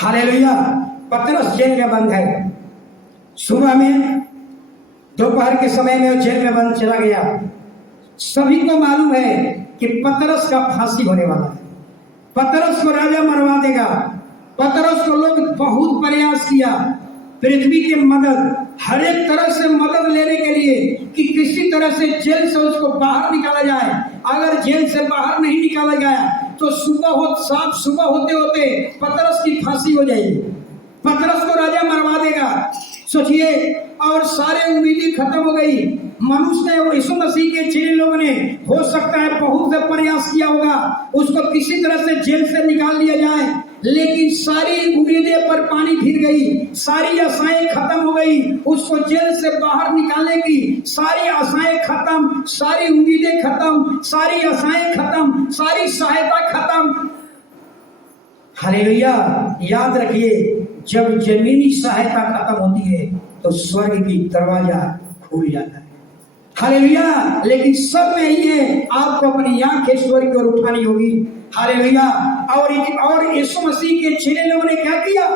Hallelujah. पतरस jail में बंद है। सुबह में, दोपहर के समय में वो जेल में बंद चला गया। सभी को मालूम है कि पतरस का फांसी होने वाला है, पतरस को राजा मरवा देगा। पतरस को लोग बहुत प्रयास किया, पृथ्वी की मदद, हर एक तरह से मदद लेने के लिए कि किसी तरह से जेल से उसको बाहर निकाला जाए। अगर जेल से बाहर नहीं निकाला गया तो साफ सुबह होते होते पतरस की फांसी हो जाएगी, पतरस को राजा मरवा देगा। सोचिए, और सारे उम्मीदें खत्म हो गई। मनुष्य ने और यीशु मसीह के चेले लोगों ने हो सकता है बहुत से प्रयास किया होगा उसको किसी तरह से जेल से निकाल लिया जाए, लेकिन सारी उम्मीदें पर पानी फिर गई, सारी आशाएं खत्म हो गई। उसको जेल से बाहर निकालने की सारी आशाएं खत्म, सारी उम्मीदें खत्म, सारी आशाएं खत्म, सारी सहायता खत्म। हालेलुया। याद रखिए, जब जमीनी सहायता खत्म होती है तो स्वर्ग की दरवाजा खुल जाता है। हालेलुया। लेकिन सब में ही है, आपको अपनी आंखें स्वर्ग की ओर उठानी होगी। हालेलुया। और यीशु मसीह के चेले लोगों ने क्या किया?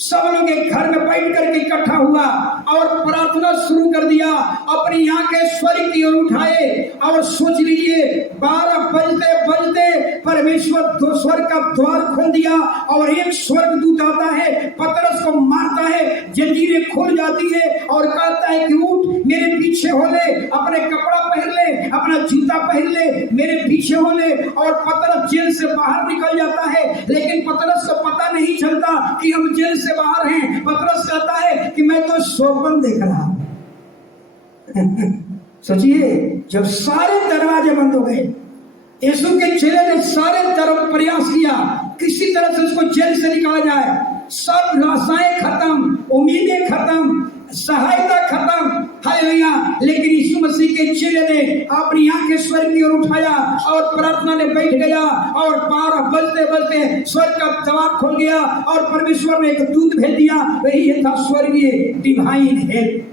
सब लोग एक घर में बैठ करके इकट्ठा हुआ और प्रार्थना शुरू कर दिया। अपनी आंखें स्वर्ग की ओर उठाए और सोच लीजिए, 12 बजते बजते परमेश्वर स्वर्ग का द्वार खोल दिया और एक स्वर्गदूत आता है, पतरस को मारता है, जंजीरें खुल जाती है और कहता है कि उठ, मेरे पीछे हो ले, अपने कपड़ा पहन ले, अपना जूता पहन ले, मेरे पीछे हो ले। और पतरस जेल से बाहर निकल जाता है, लेकिन पतरस को पता नहीं चलता कि हम जेल से बाहर हैं। पतरस कहता है कि मैं तो स्वप्न देख रहा हूं। सोचिए, जब सारे दरवाजे बंद हो गए, यीशु के चेले ने सारे तरफ प्रयास किया किसी तरह से उसको जेल से निकाला जाए। सब आशाएं खत्म, उम्मीदें खत्म, सहायता खत्म। हालेलुया। लेकिन यीशु मसीह के चेले ने अपनी आंखें स्वर्ग की ओर उठाया और प्रार्थना में बैठ गया और 12 बजते बजते स्वर्ग का द्वार खोल गया और परमेश्वर ने एक दूत भेज दिया। वही था स्वर्गीय डिवाइन हेल्प,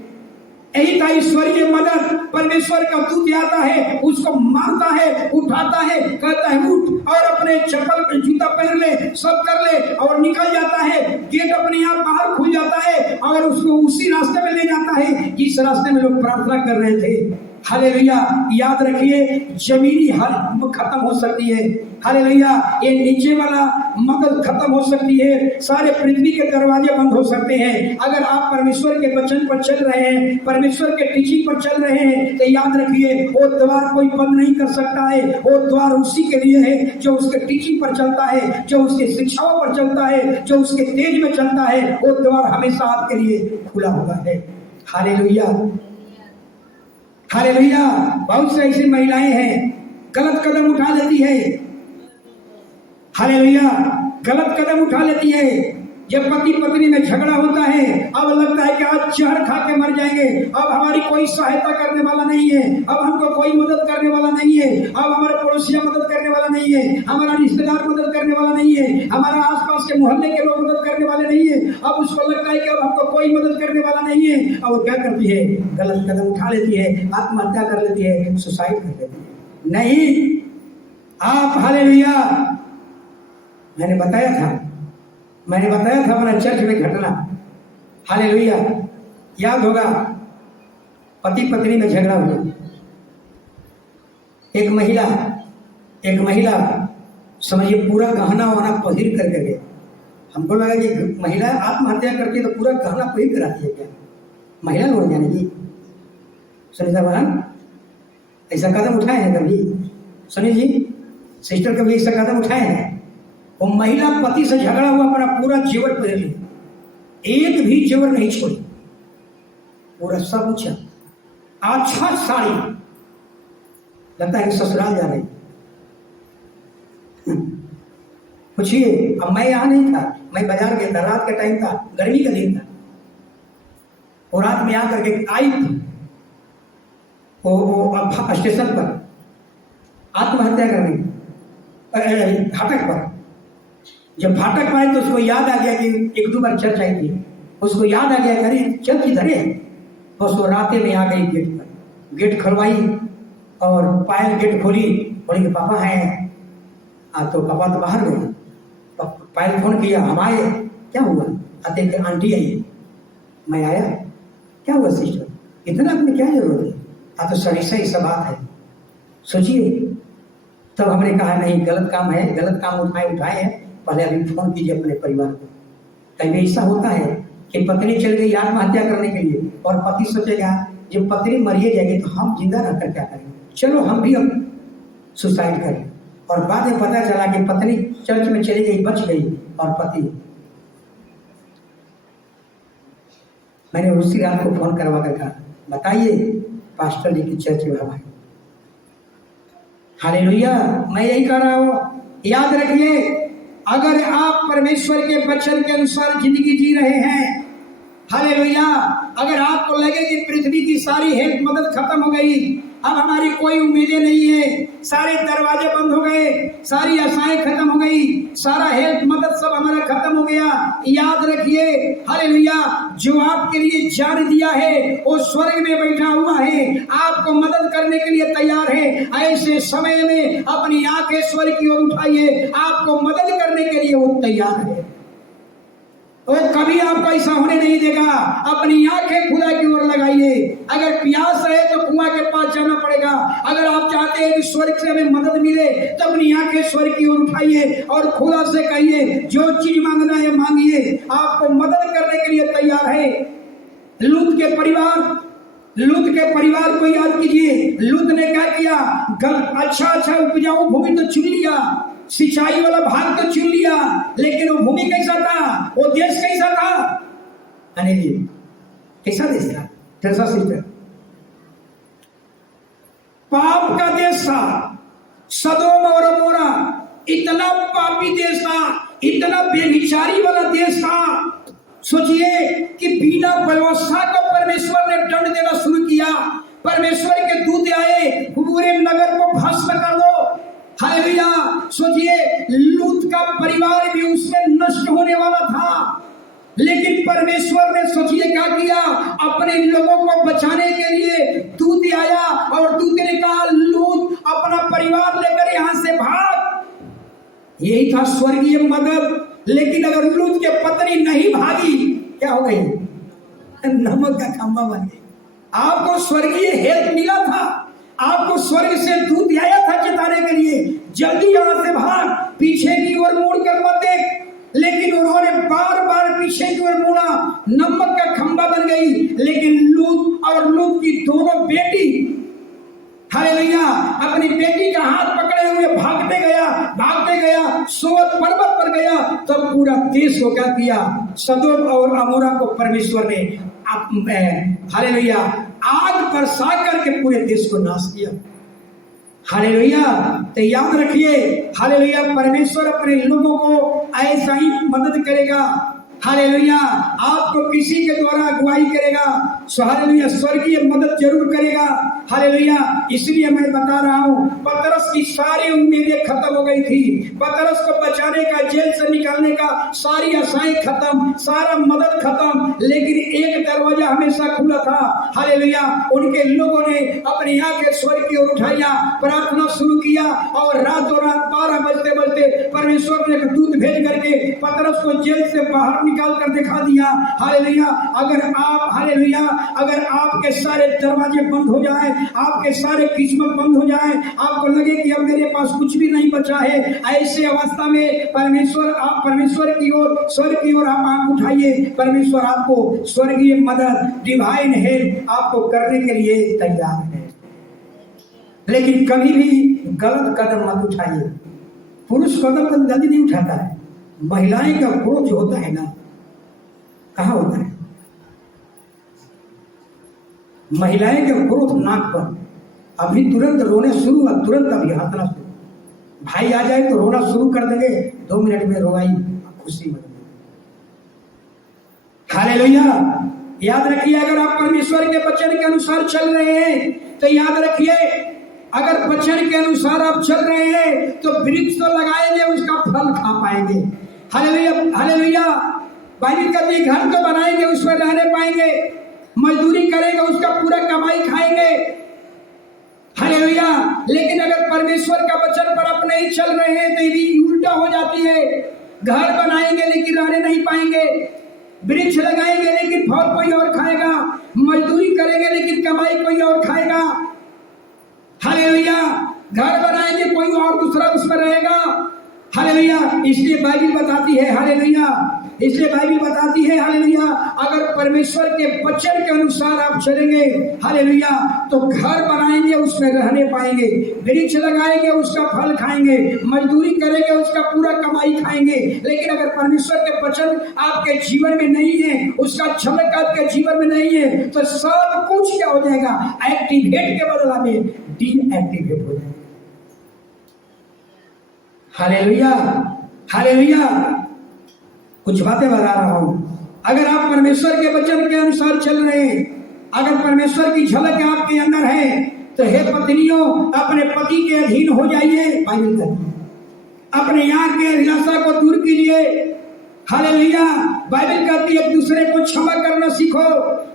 यही था ईश्वरीय मदद। परमेश्वर का दूत आता है, उसको मारता है, उठाता है, कहता है उठ, और अपने चप्पल जूता पहन ले, सब कर ले और निकल जाता है। गेट अपने आप बाहर खुल जाता है और उसको उसी रास्ते में ले जाता है जिस रास्ते में लोग प्रार्थना कर रहे थे। हालेलुया। याद रखिए, जमीनी हालत खत्म हो सकती है। हालेलुया। ये नीचे वाला मदद खत्म हो सकती है, सारे पृथ्वी के दरवाजे बंद हो सकते हैं। अगर आप परमेश्वर के वचन पर चल रहे हैं, परमेश्वर के टीचिंग पर चल रहे हैं, तो याद रखिए वो द्वार कोई बंद नहीं कर सकता है। वो द्वार उसी के लिए है जो उसके टीचिंग पर चलता है, जो उसके शिक्षाओं पर चलता है, जो उसके तेज में चलता है। वो द्वार हमेशा आपके लिए खुला हुआ है। हालेलुया। हालेलुया। बहुत से ऐसी महिलाएं हैं गलत कदम उठा लेती है। हालेलुया। गलत कदम उठा लेती है। जब पति पत्नी में झगड़ा होता है, अब लगता है कि आज जहर खा के मर जाएंगे, अब हमारी कोई सहायता करने वाला नहीं है, अब हमको कोई मदद करने वाला नहीं है, अब हमारे पड़ोसिया मदद करने वाला नहीं है, हमारा रिश्तेदार मदद करने वाला नहीं है, हमारा आसपास के मोहल्ले के लोग मदद करने वाले नहीं है। अब उसको लगता है कि अब हमको कोई मदद करने वाला नहीं है। अब वो क्या करती है? गलत कदम उठा लेती है, आत्महत्या कर लेती है, सुसाइड कर लेती है। नहीं, आप हालेलुया। मैंने बताया था हमारा चर्च में घटना। हालेलुया। याद होगा, पति पत्नी में झगड़ा हुआ। एक महिला समझिए पूरा गहना वहना पहिर करके गए। हमको लगा कि महिला आत्महत्या करती है तो पूरा गहना पहिर कर आती है क्या? महिला लोग जाने की सुनीता बहन ऐसा कदम उठाए हैं कभी? सुनी जी सिस्टर, कभी ऐसा कदम उठाए हैं? वो महिला पति से झगड़ा हुआ, अपना पूरा जेवर पहन ली, एक भी जेवर नहीं छोड़ी, पूरा सब अच्छा अच्छा साड़ी, लगता है कि ससुराल जा रही। पूछिए, अब मैं यहाँ नहीं था, मैं बाजार गया था, रात का टाइम था, गर्मी का दिन था, और रात में आकर के आई वो स्टेशन पर आत्महत्या करने, फाटक पर। जब फाटक पाए तो उसको याद आ गया कि एक दो बार चर्च आई थी, उसको याद आ गया कि अरे चर्च किधर है। बस वो राते में आ गई गेट पर, गेट खुलवाई और पायल गेट खोली, बोली कि पापा हैं। तो पापा तो बाहर गए। पायल फोन किया, हम आए, क्या हुआ? आते थे, आंटी आई, मैं आया, क्या हुआ सिस्टर, इतना अपने क्या जरूरत है? तो सरिसा ही सब बात है, सोचिए। तब हमने कहा नहीं, गलत काम है, गलत काम उठाए हैं, पहले अभी फोन कीजिए अपने परिवार को। कभी ऐसा होता है कि पत्नी चल गई आत्महत्या करने के लिए और पति सोचेगा जब पत्नी मरिए जाएगी तो हम जिंदा रहकर क्या करेंगे, चलो हम भी अब सुसाइड करें। और बाद में पता चला कि पत्नी चर्च में चली गई, बच गई, और पति, मैंने उसी रात को फोन करवा कर कहा, बताइए पास्टर जी की चर्च में हमारे। हालेलुया, मैं यही कह रहा हूं, याद रखिए, अगर आप परमेश्वर के वचन के अनुसार जिंदगी जी रहे हैं, हालेलुया, अगर आपको लगे कि पृथ्वी की सारी हेल्प मदद खत्म हो गई, अब हमारी कोई उम्मीदें नहीं है, सारे दरवाजे बंद हो गए, सारी आशाएं खत्म हो गई, सारा हेल्प मदद सब हमारा खत्म हो गया, याद रखिए, हालेलुया, जो आपके लिए जान दिया है वो स्वर्ग में बैठा हुआ है, आपको मदद करने के लिए तैयार है। ऐसे समय में अपनी आंखें स्वर्ग की ओर उठाइए, आपको मदद करने के लिए वो तैयार है, वो कभी आपको ऐसा होने नहीं देगा। अपनी आंखें खुदा की ओर लगाइए, अगर प्यास है तो कुआं के पास जाना पड़ेगा, अगर आप चाहते हैं कि स्वर्ग से हमें मदद मिले तो अपनी आंखें स्वर्ग की ओर उठाइए और खुदा से कहिए, जो चीज मांगना है मांगिए, आपको मदद करने के लिए तैयार है। लूत के परिवार को याद कीजिए, लूत ने क्या किया, अच्छा उपजाऊ भूमि तो चुन लिया, सिंचाई वाला भाग तो चुन लिया, लेकिन वो भूमि कैसा था, वो देश कैसा था, अनिल जी कैसा देश था, कैसा सिस्टर, पाप का देश था, सदोम और अमोरा, इतना पापी देश था, इतना बेविचारी वाला देश था। सोचिए कि बिना व्यवस्था को परमेश्वर ने दंड देना शुरू किया, परमेश्वर के दूत आए, पूरे नगर को भस्म कर दो। हालेलुया, सोचिए लूत का परिवार भी उसमें नष्ट होने वाला था, लेकिन परमेश्वर ने सोचिए क्या किया, अपने लोगों को बचाने के लिए दूत आया और दूत ने कहा, लूत अपना परिवार लेकर यहां से भाग। यही था स्वर्गीय मदद। लेकिन अगर लूत के पत्नी नहीं भागी, क्या हो गई, नमक का खंभा बन गई। आपको स्वर्गीय हेल्प मिला था, आपको स्वर्ग से दूत आया था चिताने के लिए, जल्दी यहां से भाग, पीछे की ओर मुड़ कर मत देख। लेकिन उन्होंने बार बार पीछे की ओर मुड़ा, नमक का खंभा बन गई। लेकिन लूत और लूत की दोनों बेटी, हालेलुया, अपनी बेटी का हाथ पकड़े हुए भागते गया, सोत पर्वत पर गया। तब पूरा देश को क्या किया, सदोम और अमोरा को परमेश्वर ने हालेलुया आग बरसा करके पूरे देश को नाश किया। हालेलुया, तो याद रखिए, हालेलुया, परमेश्वर अपने लोगों को ऐसा ही मदद करेगा। हालेलुया, आपको किसी के द्वारा अगुवाई करेगा, हालेलुया, स्वर्गीय मदद जरूर करेगा। हालेलुया, इसलिए मैं बता रहा हूं, पतरस की सारी उम्मीदें खत्म हो गई थी, पतरस को बचाने का, जेल से निकालने का सारी आशाएं खत्म, सारा मदद खत्म, लेकिन एक दरवाजा हमेशा खुला था। हालेलुया, उनके लोगों ने अपनी आंखें स्वर्ग की ओर उठाया, प्रार्थना शुरू किया, और रातों रात 12 बजते बजते परमेश्वर ने दूत भेज करके पतरस को जेल से बाहर निकाल कर दिखा दिया। हालेलुया, अगर आपके सारे दरवाजे बंद हो जाए, आपके सारे किस्मत बंद हो जाए, आपको लगे कि अब मेरे पास कुछ भी नहीं बचा है, ऐसे अवस्था में परमेश्वर की ओर, स्वर्ग की ओर आप आंख उठाइए, परमेश्वर आपको स्वर्गीय मदद, डिवाइन हेल्प आपको करने के लिए तैयार है। लेकिन कभी भी गलत कदम मत उठाइए। पुरुष कदम तो जल्दी नहीं उठाता है, महिलाएं का क्रोध जो होता है ना, कहाँ होता है, महिलाएं का क्रोध नाक पर, अभी तुरंत रोने शुरू, तुरंत अभी हंसना शुरू, भाई आ जाए तो रोना शुरू कर देंगे, 2 मिनट में रोवाई खुशी में। हालेलुया, याद रखिए, अगर आप परमेश्वर के वचन के अनुसार चल रहे हैं तो याद रखिए, अगर वचन के अनुसार आप चल रहे हैं तो वृक्ष तो लगाएंगे, उसका फल खा पाएंगे। हालेलुया, हालेलुया, बाइबल कहती है घर तो बनाएंगे, उस पर रहने पाएंगे, मजदूरी करेंगे, उसका पूरा कमाई खाएंगे। हालेलुया, लेकिन अगर परमेश्वर का वचन पर आप नहीं चल रहे हैं तो ये उल्टा हो जाती है। घर बनाएंगे लेकिन रहने नहीं पाएंगे, वृक्ष लगाएंगे लेकिन फल कोई और खाएगा, मजदूरी करेंगे लेकिन कमाई कोई और खाएगा। हालेलुया। घर बनाएंगे कोई और दूसरा उसमें रहेगा। हालेलुया। इसलिए बाइबल बताती है, हालेलुया, इसलिए बाइबल बताती है, हालेलुया, अगर परमेश्वर के वचन के अनुसार आप चलेंगे, हालेलुया, तो घर बनाएंगे उसमें रहने पाएंगे, वृक्ष लगाएंगे उसका फल खाएंगे, मजदूरी करेंगे उसका पूरा कमाई खाएंगे। लेकिन अगर परमेश्वर के वचन आपके जीवन में नहीं है, उसका झलक आपके जीवन में नहीं है, तो सब कुछ क्या हो जाएगा? एक्टिवेट के बदला में डीएक्टिवेट हो जाएगा। Hallelujah, hallelujah. कुछ बातें बता रहा हूं। अगर आप परमेश्वर के वचन के अनुसार चल रहे हैं, अगर परमेश्वर की झलक आपके अंदर है, तो हे पत्नियों, अपने पति के अधीन हो जाइए। बाइबल कहती है अपने आंख की अभिलाषा को दूर कीजिए। हालेलुया। बाइबल कहती है एक दूसरे को क्षमा करना सीखो।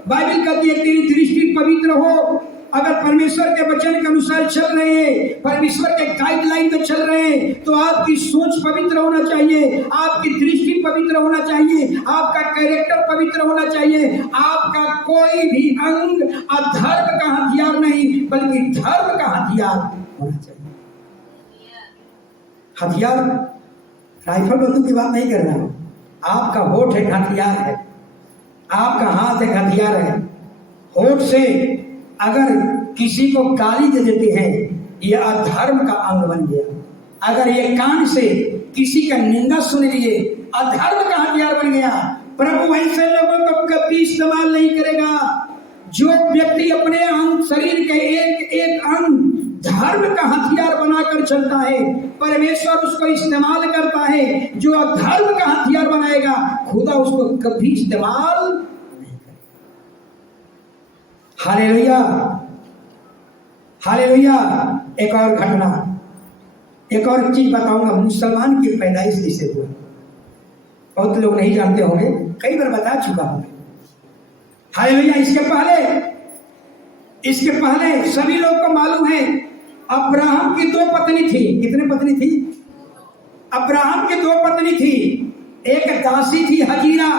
बाइबल कहती है तेरी दृष्टि पवित्र हो। अगर परमेश्वर के वचन के अनुसार चल रहे हैं, परमेश्वर के गाइडलाइन में चल रहे हैं, तो आपकी सोच पवित्र होना चाहिए, आपकी दृष्टि पवित्र होना चाहिए, आपका कैरेक्टर पवित्र होना चाहिए। आपका कोई भी अंग अधर्म का हथियार नहीं, बल्कि धर्म का हथियार होना चाहिए। हथियार राइफल बंदूक की बात नहीं कर रहा हूं। आपका होठ एक हथियार है, आपका हाथ एक हथियार है। होठ से अगर किसी को गाली दे देते हैं, यह अधर्म का अंग बन गया। अगर ये कान से किसी का निंदा सुन लिए, अधर्म का हथियार बन गया। प्रभु ऐसे लोगों को कभी इस्तेमाल नहीं करेगा। जो व्यक्ति अपने अंग, शरीर के एक एक अंग धर्म का हथियार बनाकर चलता है, परमेश्वर उसको इस्तेमाल करता है। जो अधर्म का हथियार बनाएगा, खुदा उसको कभी इस्तेमाल नहीं करेगा। Hallelujah, hallelujah. एक और घटना, एक और चीज बताऊंगा। मुसलमान की पैदाइश किसे हुई, बहुत लोग नहीं जानते होंगे, कई बार बता चुका हूं। हालेलुया। इसके पहले सभी लोग को मालूम है, अब्राहम की 2 पत्नी थी। कितने पत्नी थी? अब्राहम की 2 पत्नी थी। एक दासी थी हजीरा।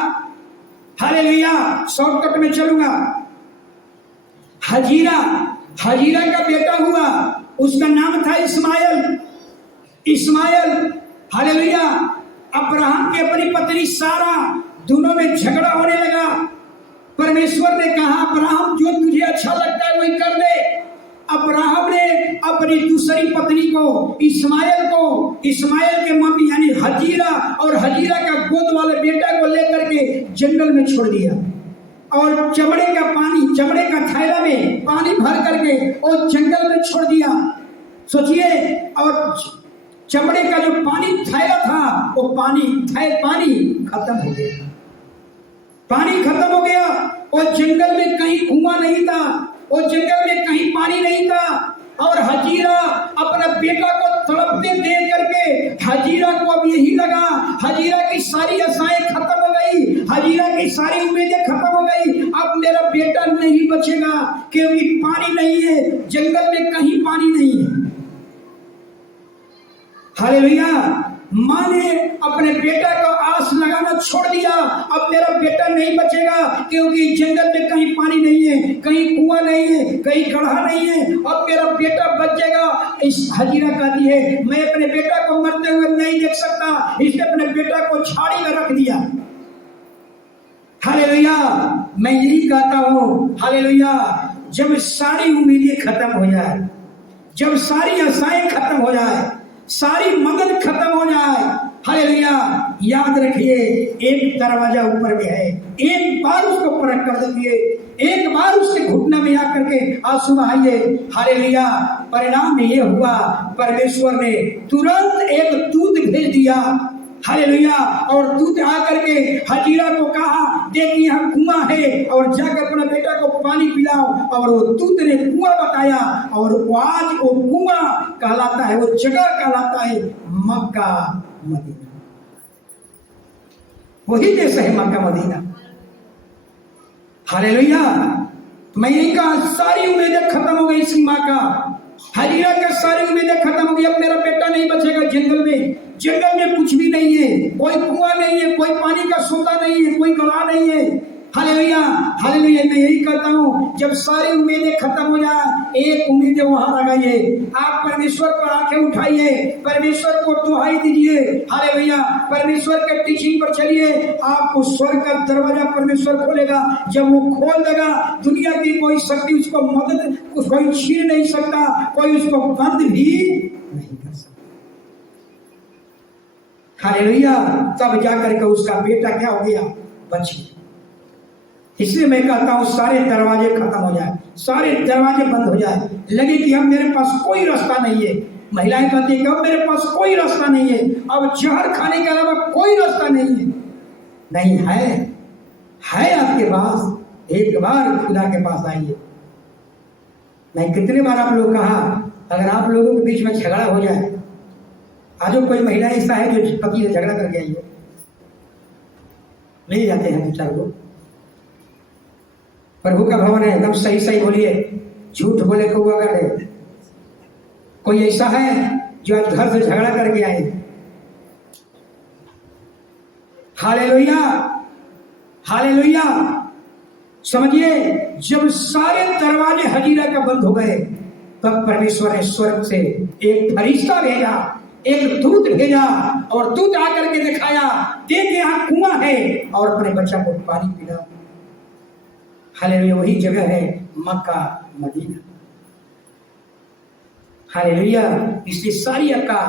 हालेलुया। शॉर्टकट में चलूंगा। हजीरा का बेटा हुआ, उसका नाम था इस्माइल। हालेलुया। अब्राहम की अपनी पत्नी सारा, दोनों में झगड़ा होने लगा। परमेश्वर ने कहा, अब्राहम जो तुझे अच्छा लगता है वही कर दे। अब्राहम ने अपनी दूसरी पत्नी को, इस्माइल के मम्मी यानी हजीरा, और हजीरा का गोद वाले बेटा को लेकर के जंगल में छोड़ दिया, और चमड़े का थैला में पानी भर करके और जंगल में छोड़ दिया। सोचिए, और चमड़े का जो थैला था, वो पानी खत्म हो गया। पानी खत्म हो गया, और जंगल में कहीं कुआं नहीं था, और जंगल में कहीं पानी नहीं था। और हजीरा अपना बेटा को तड़पते देख करके, हजीरा को अब यही लगा, हजीरा की सारी आशाएं खत्म हो गई, हजीरा की सारी उम्मीदें खत्म हो गई। अब मेरा बेटा नहीं बचेगा, क्योंकि पानी नहीं है, जंगल में कहीं पानी नहीं है। हालेलुया। माँ ने अपने बेटा को आस लगाना छोड़ दिया। अब मेरा बेटा नहीं बचेगा, क्योंकि जंगल में कहीं पानी नहीं है, कहीं कुआं नहीं है, कहीं गड्ढा नहीं है। अब मेरा बेटा बच जाएगा। इस हजीरा कहती है, मैं अपने बेटा को मरते हुए नहीं देख सकता, इसने अपने बेटा को झाड़ी में रख दिया। हालेलुया। मैं यही कहता हूँ, हालेलुया, जब सारी उम्मीदें खत्म हो जाए, जब सारी आशाएं खत्म हो जाए, सारी मदद खत्म हो जाए, हालेलुया, याद रखिए एक दरवाजा ऊपर में है। एक बार उसको परख कर दीजिए, एक बार उसके घुटने में आकर के आंसू बहाइए। हालेलुया। परिणाम ये हुआ, परमेश्वर ने तुरंत एक दूत भेज दिया। हालेलुया। और दूत आकर के हजीरा को कहा, देखिए यहाँ कुआं है, और जाकर अपना बेटा को पानी पिलाओ। और वो दूत ने कुआं बताया, और आज वो कुआं कहलाता है, वो जगह कहलाता है मक्का मदीना। वही देश है मक्का मदीना। हालेलुया। मैं यही कहा, सारी उम्मीदें खत्म हो गई इस माँ का, हजीरा के सारी उम्मीदें खत्म हो गई, अब मेरा बेटा नहीं बचेगा जंगल में। जंगल में कुछ भी नहीं है, कोई कुआं नहीं है, कोई पानी का सोता नहीं है, कोई गवाह नहीं है। Hallelujah hallelujah. मैं यही कहता हूँ, जब सारी उम्मीदें खत्म हो जाए, एक उम्मीद वहां लगाइए। आप परमेश्वर पर आंखें उठाइए, परमेश्वर को दुहाई दीजिए। हालेलुया। परमेश्वर के टीचिंग पर चलिए, आपको स्वर्ग का दरवाजा परमेश्वर खोलेगा। जब वो खोल देगा, दुनिया की कोई शक्ति उसको मदद, कोई छीन नहीं सकता, कोई उसको बंद भी नहीं कर सकता। हालेलुया। तब जाकर के उसका बेटा क्या हो गया? बच गया। इसलिए मैं कहता हूं, सारे दरवाजे खत्म हो जाए, सारे दरवाजे बंद हो जाए, लगे कि अब मेरे पास कोई रास्ता नहीं है। महिलाएं कहती हैं कि अब मेरे पास कोई रास्ता नहीं है, अब जहर खाने के अलावा कोई रास्ता नहीं है। नहीं है आपके पास। एक बार खुदा के पास आइए। मैं कितने बार आप लोग कहा, अगर आप लोगों के बीच में झगड़ा हो जाए, आज कोई महिला ऐसा है जो पति से झगड़ा करके आई है, मिल जाते हैं दो चार लोग। प्रभु का भवन है, एकदम सही सही बोलिए, झूठ बोले को अगर कोई ऐसा है जो आज घर से झगड़ा करके आए। Hallelujah hallelujah. समझिए, जब सारे दरवाजे हजीरा का बंद हो गए, तब परमेश्वर ने स्वर्ग से एक फरिश्ता भेजा, एक दूत भेजा, और दूत आकर के दिखाया, देख यहाँ कुआं है, और अपने बच्चा को पानी पिला। हालेलुया। वही जगह है मक्का मदीना। हालेलुया। इसलिए सारी अक्का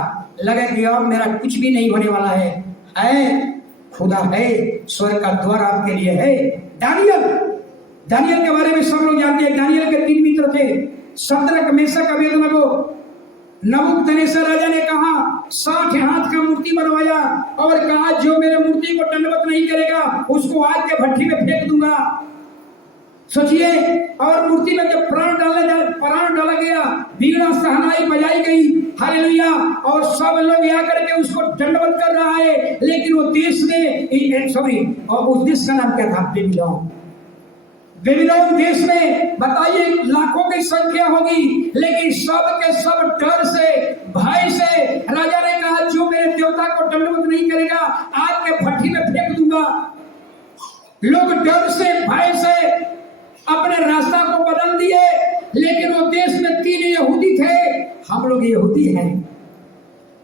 लगा कि अब मेरा कुछ भी नहीं होने वाला है खुदा है, स्वर्ग का द्वार आपके लिए है। दानियल के बारे में सब लोग जानते हैं। दानियल के 3 मित्र थे, शद्रक, मेशक, अबेदनगो। नबूकदनेस्सर राजा ने कहा, 60 हाथ का मूर्ति बनवाया और कहा, जो मेरे मूर्ति को दंडवत नहीं करेगा उसको आग के भट्टी में फेंक दूंगा। सोचिए, और मूर्ति में जब प्राण डाला गया, बीड़ा सहनाई बजाई गई। हालेलुया। और सब लोग यहाँ करके उसको दंडवत कर रहा है, लेकिन वो देश में और उस देश का नाम क्या था? बेबीलोन देश में बताइए लाखों की संख्या होगी, लेकिन सब के सब डर से, भय से राजा ने कहा, जो मेरे देवता को दंडवत नहीं करेगा आग के भट्टी में फेंक दूंगा। लोग डर से, भय से अपने रास्ता को बदल दिए, लेकिन वो देश में 3 यहूदी थे। हम लोग यहूदी हैं।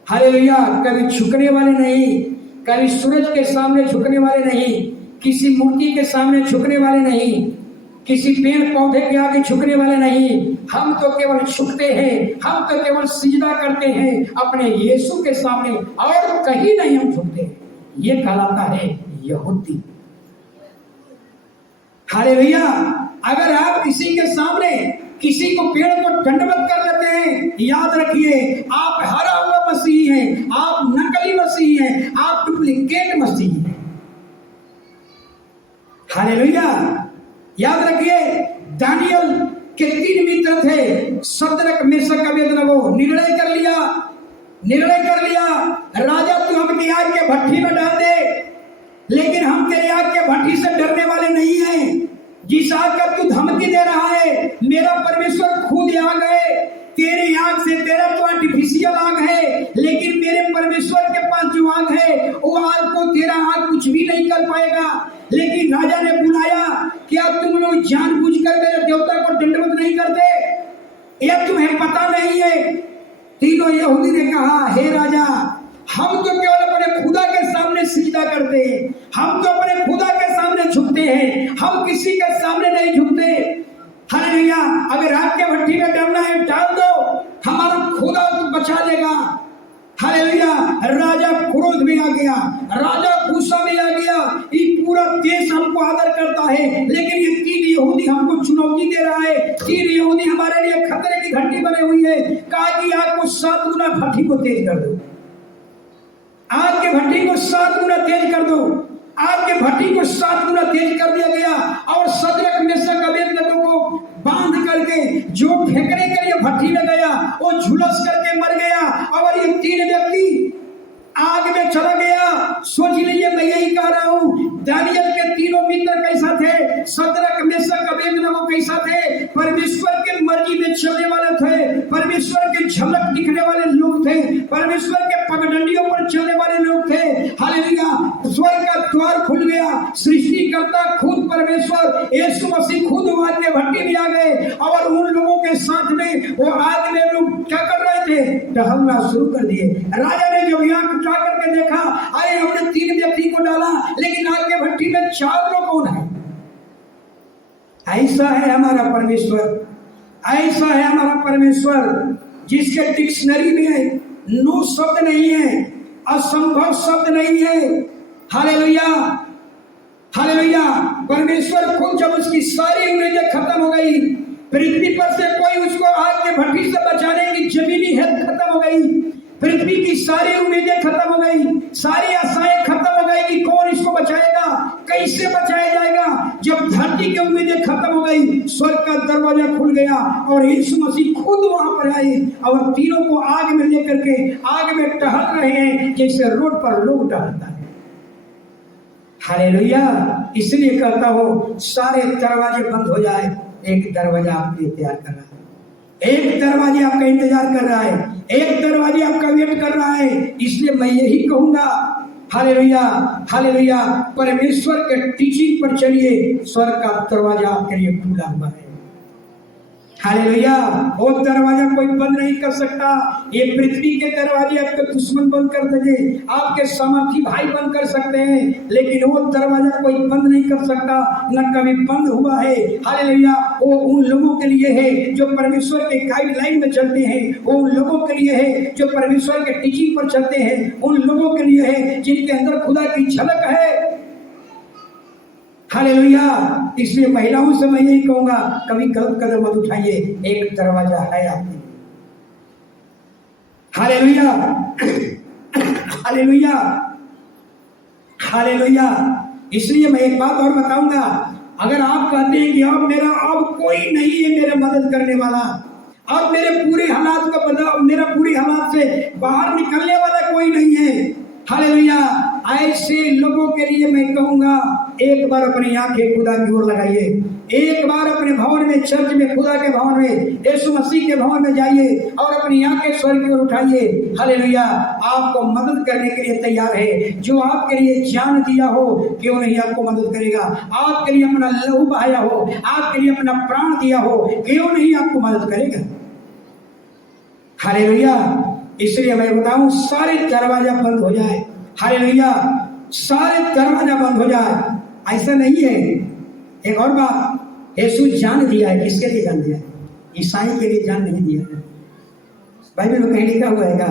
हालेलुया। कभी झुकने वाले नहीं, कभी सूरज के सामने झुकने वाले नहीं, किसी मूर्ति के सामने झुकने वाले नहीं, किसी पेड़ पौधे के आगे झुकने वाले नहीं। हम तो केवल झुकते हैं, हम तो केवल सिजदा करते हैं अपने यीशु के सामने, और कहीं नहीं हम झुकते। ये कहलाता है यहूदी। हालेलुया। अगर आप किसी के सामने किसी को पेड़ को दंडवत कर लेते हैं, याद रखिए आप हरा हुआ मसीही हैं, आप नकली मसीही हैं, आप डुप्लीकेट मसीही हैं। हालेलुया। याद रखिए, दानियल के 3 मित्र थे, शद्रक, मेशक, अबेदनगो। निर्णय कर लिया, राजा तू हमकी आग के भट्टी में डाल दे, लेकिन हम तेरे आग के भट्टी से डरने वाले नहीं हैं। जिस आग का तू धमकी दे रहा है, मेरा परमेश्वर खुद आग है। तेरी आग से, तेरा तो आर्टिफिशियल आग है, लेकिन मेरे परमेश्वर के पास जो आग है, वो आग को तेरा आग कुछ भी नहीं कर पाएगा। लेकिन राजा ने बुलाया, क्या तुम लोग जानबूझकर मेरे देवता को दंडवत नहीं करते? यह तुम्हें पता नहीं है? तीनों यहूदी ने कहा, हे राजा, हम तो केवल अपने खुदा के सामने सिजदा करते हैं, हम तो अपने खुदा के सामने झुकते हैं, हम किसी के सामने नहीं झुकते। हालेलुया। अगर आग के भट्टी में डालना है डाल दो, हमारा खुदा तो बचा देगा। हालेलुया। राजा क्रोध में आ गया, राजा गुस्सा में आ गया। ये पूरा देश हमको आदर करता है, लेकिन ये 3 यहूदी हमको चुनौती दे रहा है। 3 यहूदी हमारे लिए खतरे की घंटी बने हुई है। कहा कि आग को 7 गुना भट्टी को तेज कर दो, आग के भट्टी को 7 गुना तेज कर दो। आग के भट्टी को 7 गुना तेज कर दिया गया, और शद्रक, मेशक, अबेदनगो को बांध करके जो फेंकने के लिए भट्टी में गया, वो झुलस करके मर गया। और ये 3 व्यक्ति आग में चला गया। सोच लीजिए, मैं यही कह रहा हूँ, दानियल के 3 मित्र कैसा थे? शद्रक, मेशक, अबेदनगो कैसा थे? परमेश्वर के मर्जी में चलने वाले थे, परमेश्वर द्वार खुल गया। सृष्टिकर्ता खुद परमेश्वर यीशु मसीह खुद आग के भट्टी में आ गए और उन लोगों के साथ में वो आग में लोग क्या कर रहे थे, टहलना शुरू कर दिए। राजा ने जब आंख उठा करके देखा, अरे हमने 3 व्यक्ति को डाला लेकिन आग के भट्टी में 4 लोग कौन है? ऐसा है हमारा परमेश्वर, ऐसा है हमारा परमेश्वर जिसके डिक्शनरी में नो शब्द नहीं है, असंभव शब्द नहीं है। Hallelujah, hallelujah. परमेश्वर खुद जब उसकी सारी उम्मीदें खत्म हो गई, पृथ्वी पर से कोई उसको आग के भट्टी से बचाने की जमीनी हेल्प खत्म हो गई, पृथ्वी की सारी उम्मीदें खत्म हो गई, सारी आशाएं खत्म हो गई कि कौन इसको बचाएगा, कैसे बचाया जाएगा। जब धरती की उम्मीदें खत्म हो गई, स्वर्ग का दरवाजा खुल गया और यीशु मसीह खुद वहां पर आए और तीनों को आग में लेकर के आग में टहल रहे हैं जैसे रोड पर लोग टहलता है। हालेलुया। इसलिए कहता हूं सारे दरवाजे बंद हो जाए, एक दरवाजा आपके तैयार कर रहा है, एक दरवाजे आपका इंतजार कर रहा है, एक दरवाजे आपका वेट कर रहा है। इसलिए मैं यही कहूंगा, हालेलुया, हालेलुया, परमेश्वर के टीचिंग पर चलिए, स्वर्ग का दरवाजा आपके लिए खुला हुआ है। हालेलुया। वो दरवाजा कोई बंद नहीं कर सकता। ये पृथ्वी के दरवाजे आपके दुश्मन बंद कर देंगे, आपके सामर्थी भाई बंद कर सकते हैं, लेकिन वो दरवाजा कोई बंद नहीं कर सकता, न कभी बंद हुआ है। हालेलुया। वो उन लोगों के लिए है जो परमेश्वर के गाइडलाइन में चलते हैं, वो उन लोगों के लिए है जो परमेश्वर के टीचिंग पर चलते हैं, उन लोगों के लिए है जिनके अंदर खुदा की झलक है। हालेलुया। इसलिए महिलाओं से मैं यही कहूंगा, कभी गलत कदम मत उठाइए, एक दरवाजा है आपके लिए। Hallelujah, hallelujah, hallelujah. इसलिए मैं एक बात और बताऊंगा, अगर आप कहते हैं कि अब कोई नहीं है मेरे मदद करने वाला, अब मेरे पूरे हालात का बदलाव, मेरा पूरे हालात से बाहर निकलने वाला कोई नहीं है, हालेलुया, ऐसे लोगों के लिए मैं कहूंगा, एक बार अपनी आंखें खुदा की ओर लगाइए, एक बार अपने भवन में, चर्च में, खुदा के भवन में, यीशु मसीह के भवन में जाइए और अपनी आंखें स्वर्ग की ओर उठाइए। हालेलुया। आपको मदद करने के लिए तैयार है। जो आपके लिए जान दिया हो, क्यों नहीं आपको मदद करेगा। आपके लिए अपना लहू बहाया हो, आपके लिए अपना प्राण दिया हो, क्यों नहीं आपको मदद करेगा। हालेलुया। इसलिए मैं बताऊं, सारे दरवाजा बंद हो जाए, हालेलुया, सारे दरवाजा बंद हो जाए, ऐसा नहीं है। एक और बात, यीशु जान दिया है, किसके लिए जान दिया है? ईसाई के लिए जान नहीं दिया है। बाइबल में कहीं लिखा हुआ है क्या?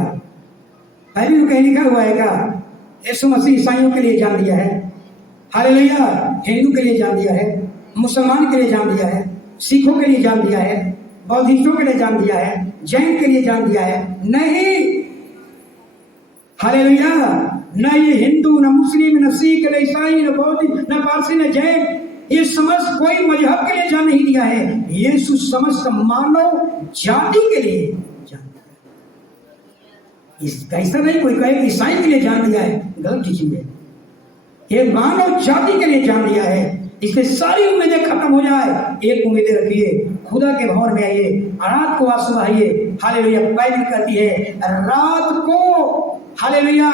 बाइबल में कहीं लिखा हुआ है क्या? यीशु मसीह ईसाइयों के लिए जान दिया है, हालेलुया, हिंदू के लिए जान दिया है, मुसलमान के लिए जान दिया है, सिखों के लिए जान दिया है, बौद्धिस्टों के लिए जान दिया है, जैन के लिए जान दिया है? नहीं, हालेलुया। न ये हिंदू, न मुस्लिम, न सिख, न ईसाई, न बौद्ध, न पारसी, न जैन, ये समस्त कोई मजहब के लिए जान नहीं दिया है। यीशु समस्त मानव जाति के लिए जान दिया है। ऐसा नहीं कोई कहे ईसाई के लिए जान दिया है, गलत टीचिंग है। ये मानव जाति के लिए जान दिया है। इसलिए सारी उम्मीदें खत्म हो जाए, एक उम्मीदें रखिए, खुदा के भवन में आइए, रात को आंसू बहाइए। हालेलुया। बाइबल कहती है रात को, हालेलुया,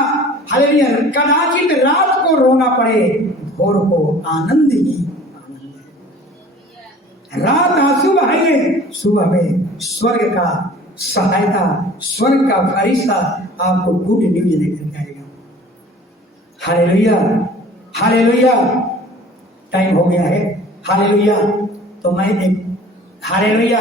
हालेलुया, कदाचित रात को रोना पड़े, भोर को आनंद ही आनंद है। रात आंसू बहाइए, सुबह में स्वर्ग का सहायता, स्वर्ग का फरिश्ता आपको गुड न्यूज लेकर आएगा। Hallelujah, hallelujah. टाइम हो गया है, हालेलुया। तो मैं एक, हालेलुया,